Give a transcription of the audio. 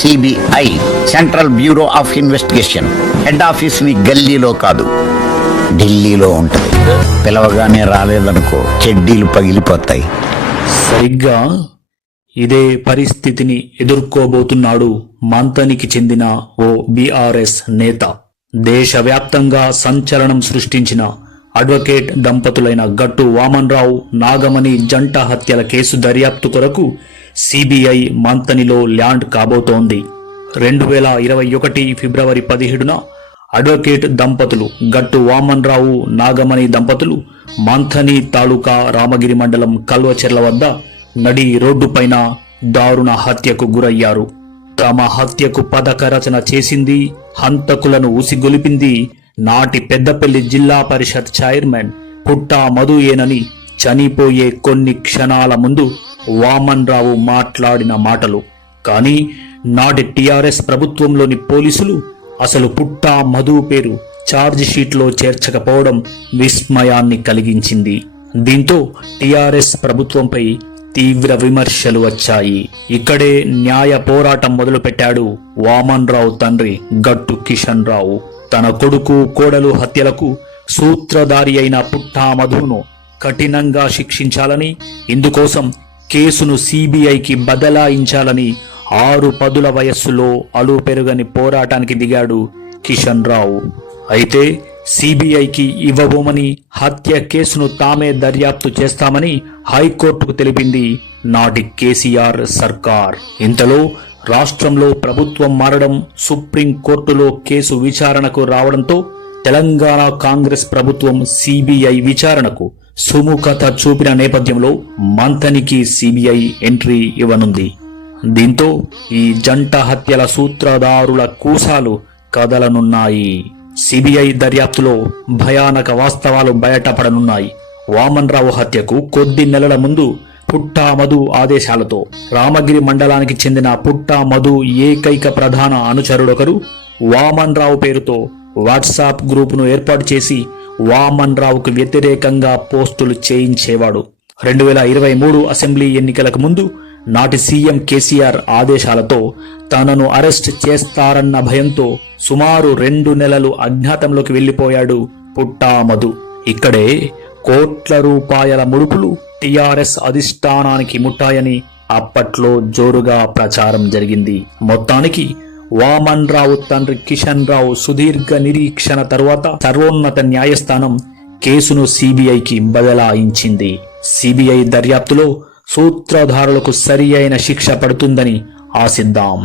CBI central bureau of investigation head ఆఫీస్ని గల్లీలో కాదు ఢిల్లీలో ఉంటుంది. పిలవగానే రాలేదనుకో చెడ్డీలు పగిలిపోతాయి. సరిగ్గా ఇదే పరిస్థితిని ఎదుర్కోబోతున్నాడు మంతనికి చెందిన ఓ బీఆర్ఎస్ నేత. దేశవ్యాప్తంగా సంచలనం సృష్టించిన అడ్వకేట్ దంపతులైన గట్టు వామన్రావు నాగమణి జంట హత్యల కేసు దర్యాప్తు కొరకు సిబిఐ మంతనిలో ల్యాండ్ కాబోతోంది. రెండు వేల ఇరవై ఒకటి ఫిబ్రవరి పదిహేడున అడ్వకేట్ దంపతులు గట్టు వామన్రావు నాగమణి దంపతులు మంథని తాలూకా రామగిరి మండలం కల్వచెర్ల వద్ద నడి రోడ్డుపైన దారుణ హత్యకు గురయ్యారు. తమ హత్యకు పథక రచన చేసింది హంతకులను ఉసిగొలిపింది నాటి పెద్దపల్లి జిల్లా పరిషత్ చైర్మన్ పుట్టా మధుయేనని చనిపోయే కొన్ని క్షణాల ముందు వామన్ రావు మాట్లాడిన మాటలు. కానీ నాటి టీఆర్ఎస్ ప్రభుత్వంలోని పోలీసులు అసలు పుట్టా మధు పేరు ఛార్జ్ షీట్లో చేర్చకపోవడం విస్మయాన్ని కలిగించింది. దీంతో టిఆర్ఎస్ ప్రభుత్వంపై తీవ్ర విమర్శలు వచ్చాయి. ఇక్కడే న్యాయ పోరాటం మొదలుపెట్టాడు వామన్ రావు తండ్రి గట్టు కిషన్ రావు తన కొడుకు కోడలు హత్యలకు సూత్రధారి అయిన పుట్టా మధును కఠినంగా శిక్షించాలని ఇందుకోసం కేసును సిబిఐకి బదలాయించాలని ఆరు పదుల వయస్సులో అలు పెరుగని పోరాటానికి దిగాడు కిషన్ రావు. అయితే సిబిఐకి ఇవ్వబోమని హత్య కేసును తామే దర్యాప్తు చేస్తామని హైకోర్టుకు తెలిపింది నాటి కేసీఆర్ సర్కార్. ఇంతలో రాష్ట్రంలో ప్రభుత్వం మారడం సుప్రీం కోర్టులో కేసు విచారణకు రావడంతో తెలంగాణ కాంగ్రెస్ ప్రభుత్వం సిబిఐ విచారణకు సుముఖత చూపిన నేపథ్యంలో మంతనికి సిబిఐ ఎంట్రీ ఇవ్వనుంది. దీంతో ఈ జంట హత్యల సూత్రధారుల కూసాలు కదలనున్నాయి. సిబిఐ దర్యాప్తులో భయానక వాస్తవాలు బయటపడనున్నాయి. వామన్ రావు హత్యకు కొద్ది నెలల ముందు పుట్టా మధు ఆదేశాలతో రామగిరి మండలానికి చెందిన పుట్టా మధు ఏకైక ప్రధాన అనుచరుడొకరు వామన్ రావు పేరుతో వాట్సాప్ గ్రూపును ఏర్పాటు చేసి వామన్ రావుకు వ్యతిరేకంగా పోస్టులు చేయించేవాడు. రెండు వేల ఇరవై మూడు అసెంబ్లీ ఎన్నికలకు ముందు నాటి సీఎం కేసీఆర్ ఆదేశాలతో తనను అరెస్ట్ చేస్తారన్న భయంతో సుమారు రెండు నెలలు అజ్ఞాతంలోకి వెళ్ళిపోయాడు పుట్టా మధు ఇక్కడే కోట్ల రూపాయల ముడుపులు టిఆర్ఎస్ అధిష్టానానికి ముట్టాయని అప్పట్లో జోరుగా ప్రచారం జరిగింది. మొత్తానికి వామన్ రావు తండ్రి కిషన్ రావు సుదీర్ఘ నిరీక్షణ తరువాత సర్వోన్నత న్యాయస్థానం కేసును సిబిఐకి బదలాయించింది సిబిఐ దర్యాప్తులో సూత్రధారులకు సరి అయిన శిక్ష పడుతుందని ఆశిద్దాం.